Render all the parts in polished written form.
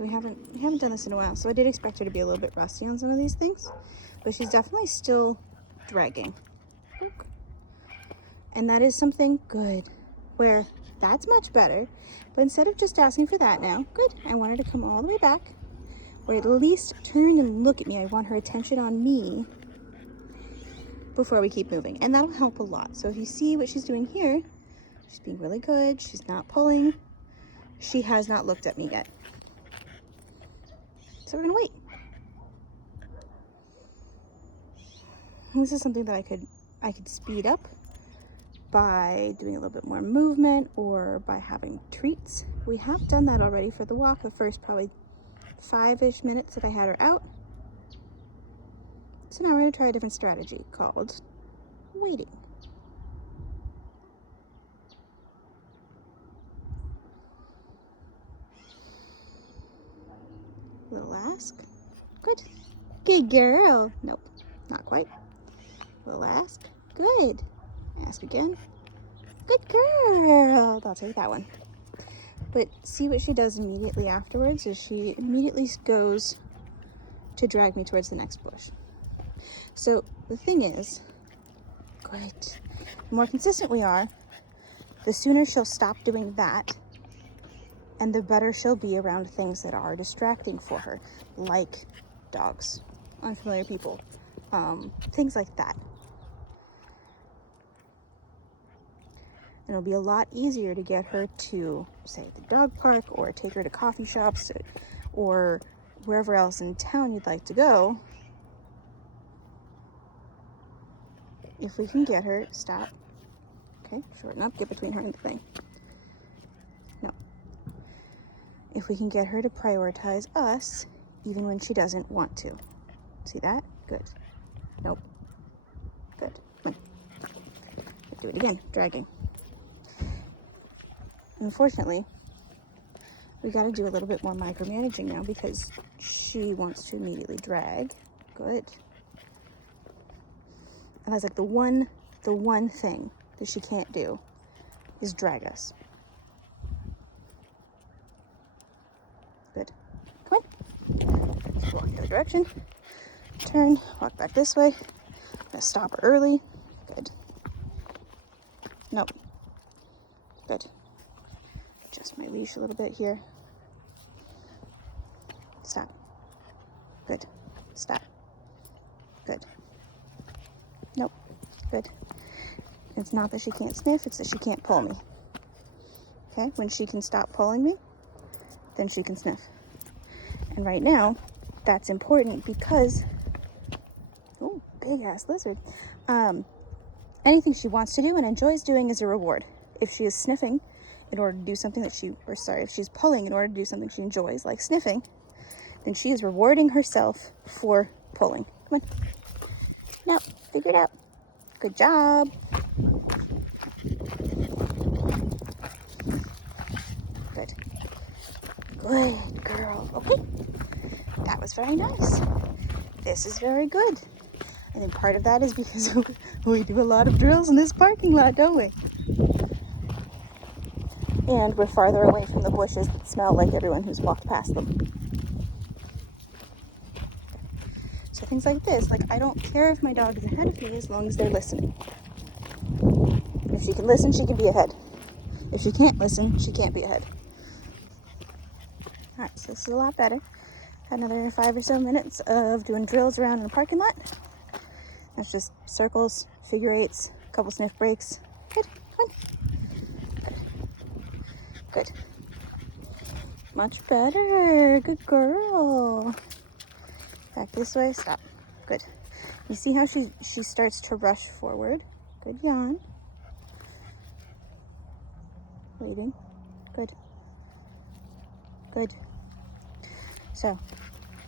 So we haven't done this in a while. So I did expect her to be a little bit rusty on some of these things, but she's definitely still dragging. And that is something good, where that's much better. But instead of just asking for that now, good, I want her to come all the way back, or at least turn and look at me. I want her attention on me before we keep moving, and that'll help a lot. So if you see what she's doing here, she's being really good. She's not pulling. She has not looked at me yet. So we're gonna wait. And this is something that I could speed up by doing a little bit more movement or by having treats. We have done that already for the walk, the first probably 5-ish minutes that I had her out. So now we're gonna try a different strategy called waiting. Little ask. Good. Good girl. Nope, not quite. Little ask. Good. Ask again. Good girl. I'll take that one. But see what she does immediately afterwards is she immediately goes to drag me towards the next bush. So the thing is, good. The more consistent we are, the sooner she'll stop doing that, and the better she'll be around things that are distracting for her, like dogs, unfamiliar people, things like that. And it'll be a lot easier to get her to, say, the dog park, or take her to coffee shops, or wherever else in town you'd like to go, if we can get her, stop, okay, shorten up, get between her and the thing. No. If we can get her to prioritize us, even when she doesn't want to. See that? Good. Nope. Good. Come on. Do it again, dragging. Unfortunately, we got to do a little bit more micromanaging now because she wants to immediately drag. Good. And that's like the one thing that she can't do is drag us. Good. Come on. Just walk the other direction. Turn, walk back this way. I'm gonna stop her early. Good. Nope. Good. Adjust my leash a little bit here. Stop. Good. Stop. Good. Nope. Good. It's not that she can't sniff, it's that she can't pull me. Okay? When she can stop pulling me, then she can sniff. And right now, that's important because, oh, big ass lizard. Anything she wants to do and enjoys doing is a reward. If she is sniffing in order to do something that if she's pulling in order to do something she enjoys, like sniffing, then she is rewarding herself for pulling. Come on. No, figure it out. Good job. Good. Good girl. Okay. That was very nice. This is very good. I think part of that is because we do a lot of drills in this parking lot, don't we? And we're farther away from the bushes that smell like everyone who's walked past them. So things like this, like I don't care if my dog is ahead of me as long as they're listening. If she can listen, she can be ahead. If she can't listen, she can't be ahead. All right, so this is a lot better. Had another 5 or so minutes of doing drills around in the parking lot. That's just circles, figure eights, a couple sniff breaks. Good, come on. Good. Much better. Good girl. Back this way. Stop. Good. You see how she starts to rush forward? Good yawn. Waiting. Good. Good. So,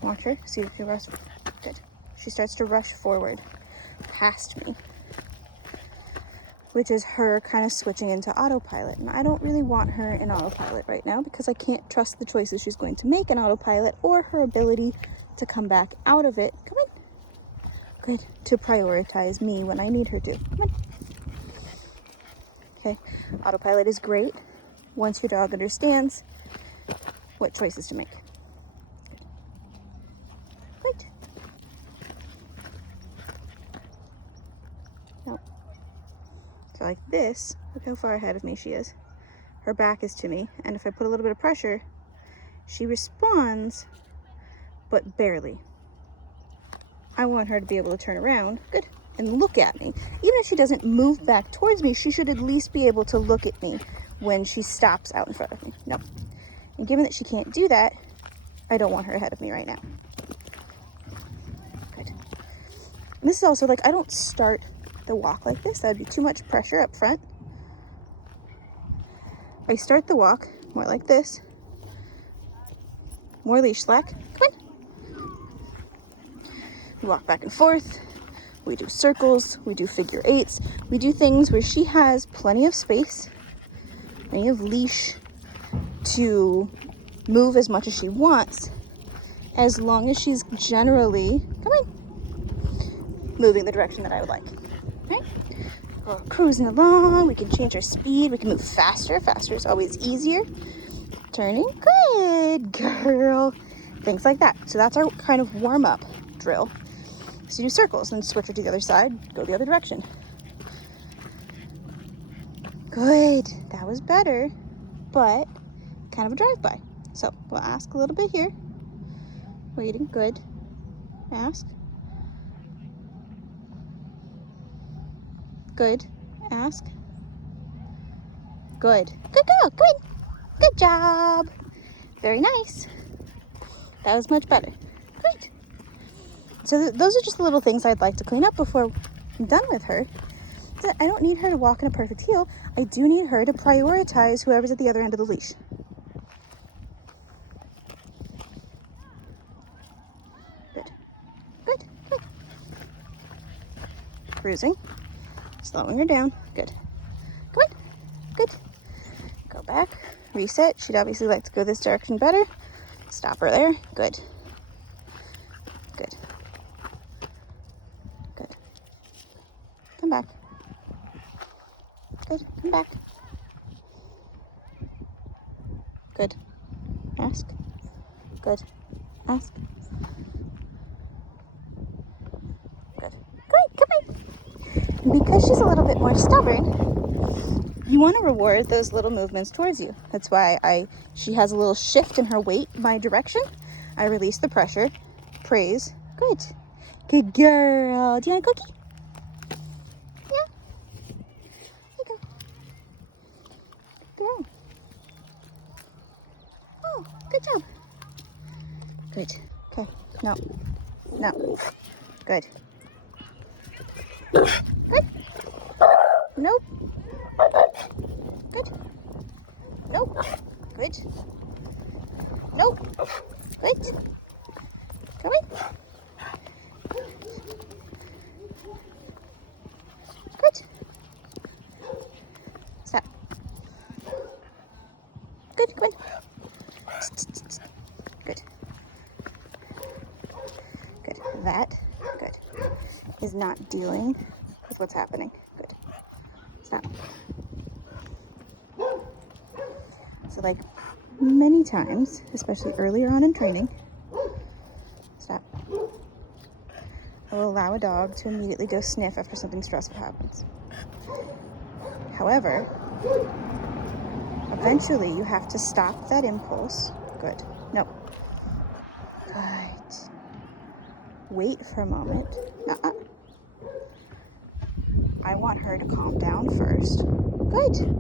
watch her. See if she rushes. Good. She starts to rush forward past me, which is her kind of switching into autopilot. And I don't really want her in autopilot right now because I can't trust the choices she's going to make in autopilot or her ability to come back out of it. Come on. Good. To prioritize me when I need her to. Come on. Okay. Autopilot is great once your dog understands what choices to make. This, look how far ahead of me she is. Her back is to me, and if I put a little bit of pressure, she responds, but barely. I want her to be able to turn around, good, and look at me. Even if she doesn't move back towards me, she should at least be able to look at me when she stops out in front of me. No. And given that she can't do that, I don't want her ahead of me right now. Good. And this is also like, I don't start the walk like this. That would be too much pressure up front. I start the walk more like this. More leash slack. Come on. We walk back and forth. We do circles. We do figure eights. We do things where she has plenty of space, plenty of leash to move as much as she wants, as long as she's generally, come on, moving the direction that I would like. Right? We're cruising along. We can change our speed. We can move faster. Faster is always easier. Turning. Good girl. Things like that. So that's our kind of warm-up drill. So you do circles and switch her to the other side. Go the other direction. Good. That was better, but kind of a drive-by. So we'll ask a little bit here. Waiting. Good. Ask. Good. Ask. Good. Good girl. Good. Good job. Very nice. That was much better. Great. So those are just the little things I'd like to clean up before I'm done with her. I don't need her to walk in a perfect heel. I do need her to prioritize whoever's at the other end of the leash. Good. Good. Good. Cruising. Slowing her down. Good. Come on. Good. Go back. Reset. She'd obviously like to go this direction better. Stop her there. Good. Good. Good. Come back. Good. Come back. Good. Ask. Good. Ask. Good. Great. Come on. And because she's a little bit more stubborn, you want to reward those little movements towards you. That's why she has a little shift in her weight my direction. I release the pressure. Praise. Good. Good girl. Do you want a cookie? Yeah. Here you go. Good girl. Oh, good job. Good. Okay. No. No. Good. Good. Nope. Good. Nope. Good. Nope. Good. Come in. Good. Stop. Good. Come on. Good. Good. That, good, is not dealing with what's happening. Good. Stop. So like many times, especially earlier on in training, stop. I will allow a dog to immediately go sniff after something stressful happens. However, eventually you have to stop that impulse. Good. No. Good. Wait for a moment. I want her to calm down first. Good.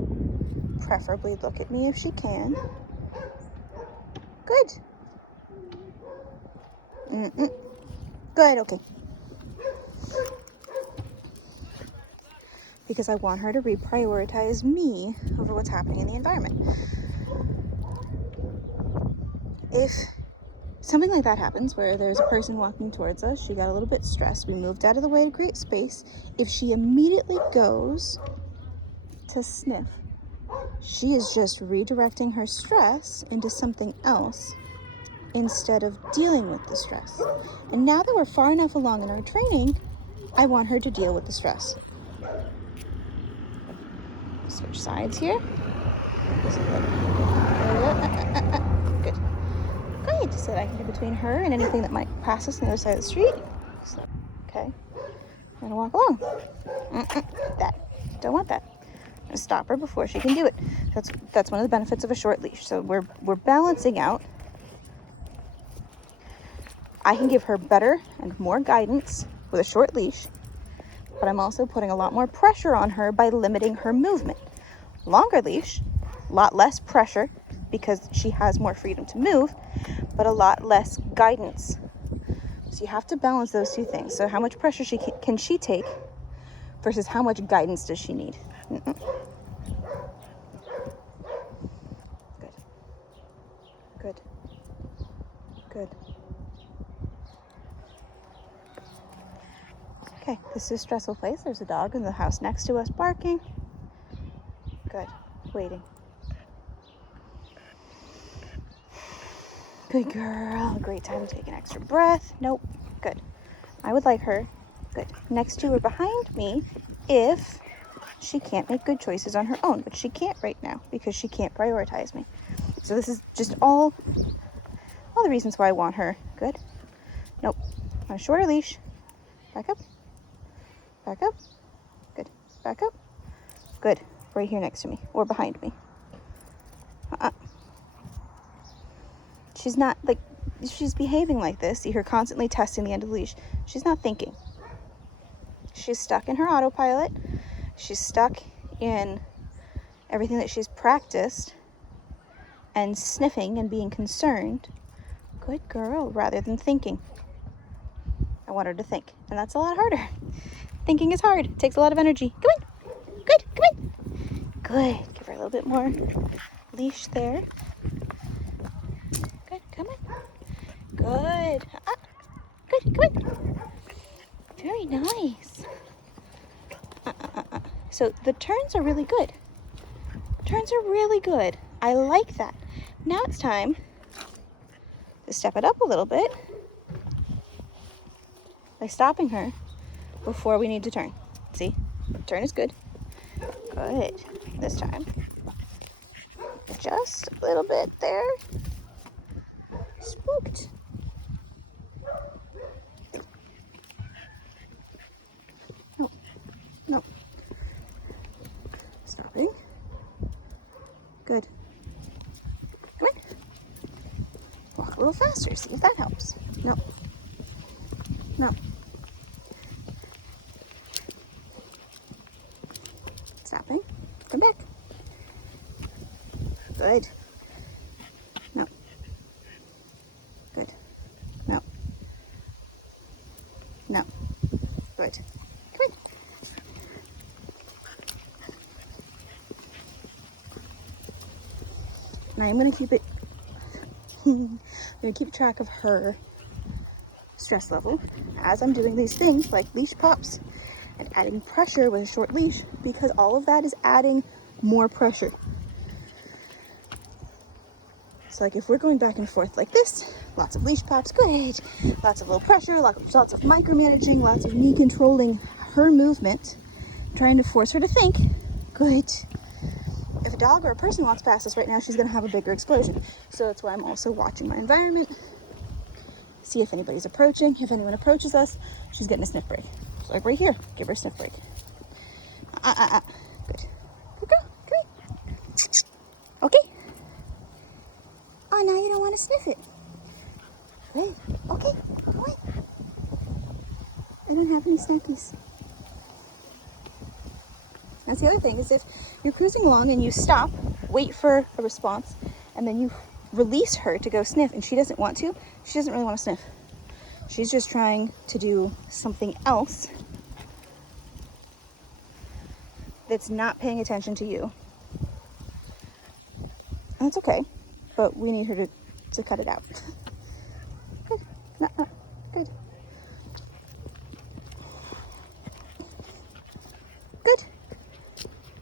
Preferably look at me if she can. Good. Good, okay. Because I want her to reprioritize me over what's happening in the environment. If something like that happens, where there's a person walking towards us, she got a little bit stressed, we moved out of the way to create space, if she immediately goes to sniff, she is just redirecting her stress into something else instead of dealing with the stress. And now that we're far enough along in our training, I want her to deal with the stress. Switch sides here. Good. Great. So that I can get between her and anything that might pass us on the other side of the street. Okay. I'm gonna walk along. That. Don't want that. Stop her before she can do it. That's one of the benefits of a short leash. So we're balancing out. I can give her better and more guidance with a short leash, but I'm also putting a lot more pressure on her by limiting her movement. Longer leash, a lot less pressure because she has more freedom to move, but a lot less guidance. So you have to balance those two things. So how much pressure can she take versus how much guidance does she need? Good. Good. Good. Okay, this is a stressful place. There's a dog in the house next to us barking. Good. Waiting. Good girl. A great time to take an extra breath. Nope. Good. I would like her, good, next to or behind me if she can't make good choices on her own, but she can't right now because she can't prioritize me. So this is just all the reasons why I want her. Good. Nope. On a shorter leash. Back up. Back up. Good. Back up. Good. Right here next to me or behind me. She's not, like, she's behaving like this. See her constantly testing the end of the leash. She's not thinking. She's stuck in her autopilot. She's stuck in everything that she's practiced and sniffing and being concerned. Good girl, rather than thinking. I want her to think, and that's a lot harder. Thinking is hard. It takes a lot of energy. Come on. Good. Come on. Good. Give her a little bit more leash there. Good. Come on. Good. Good. Come on. Very nice. So the turns are really good. Turns are really good. I like that. Now it's time to step it up a little bit by stopping her before we need to turn. See? Turn is good. Good. This time. Just a little bit there. Spooked. No. No. Stopping. Good. Come on. Walk a little faster. See if that helps. No. No. Stopping. Come back. Good. No. Good. No. No. Good. Come on. And I'm going to keep it, I'm going to keep track of her stress level as I'm doing these things like leash pops and adding pressure with a short leash, because all of that is adding more pressure. So like if we're going back and forth like this, lots of leash pops, good. Lots of low pressure, lots of micromanaging, lots of me controlling her movement, trying to force her to think, good. If a dog or a person walks past us right now, she's going to have a bigger explosion. So that's why I'm also watching my environment, see if anybody's approaching. If anyone approaches us, she's getting a sniff break. So like right here, give her a sniff break. Good. Good girl. Come here. Okay. Oh, now you don't want to sniff it. Good. Okay. Go away. I don't have any snackies. That's the other thing, is if you're cruising along and you stop, wait for a response, and then you release her to go sniff, and she doesn't want to, she doesn't really want to sniff. She's just trying to do something else that's not paying attention to you. And that's okay, but we need her to cut it out. Good. No, good. Good.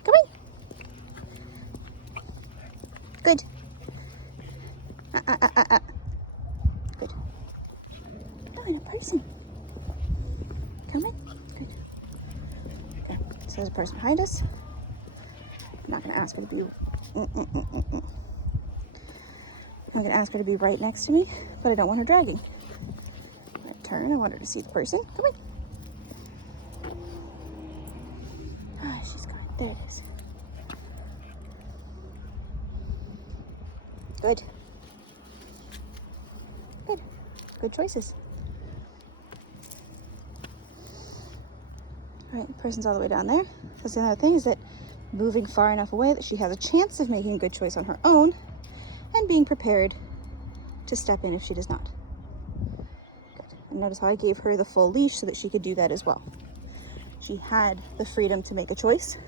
Come in. Good. Good. Oh, and a person. Come in. Good. Okay, so there's a person behind us. I'm not going to ask her to be... I'm going to ask her to be right next to me, but I don't want her dragging. I'm going to turn. I want her to see the person. Come in. Ah, she's going. There it is. Good. Good. Good choices. All right, the person's all the way down there. That's the other thing, is that moving far enough away that she has a chance of making a good choice on her own and being prepared to step in if she does not. Good. And notice how I gave her the full leash so that she could do that as well. She had the freedom to make a choice,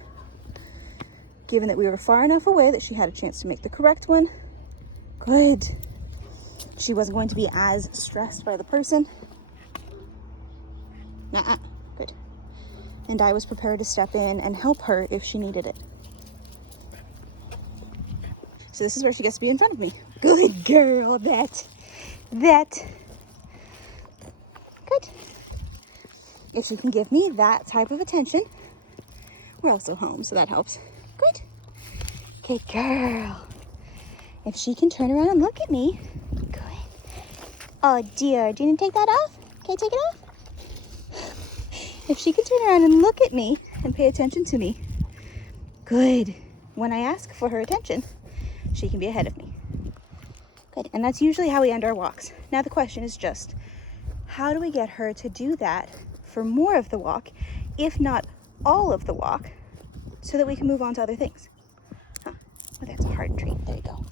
given that we were far enough away that she had a chance to make the correct one. Good. She wasn't going to be as stressed by the person. Good. And I was prepared to step in and help her if she needed it. So this is where she gets to be in front of me. Good girl, that. Good. If she can give me that type of attention, we're also home, so that helps. Good. Good girl. If she can turn around and look at me, good. Oh dear, didn't take that off? Can I take it off? If she can turn around and look at me and pay attention to me, good. When I ask for her attention, she can be ahead of me. Good, and that's usually how we end our walks. Now the question is just, how do we get her to do that for more of the walk, if not all of the walk, so that we can move on to other things? Oh, that's a hard treat. There you go.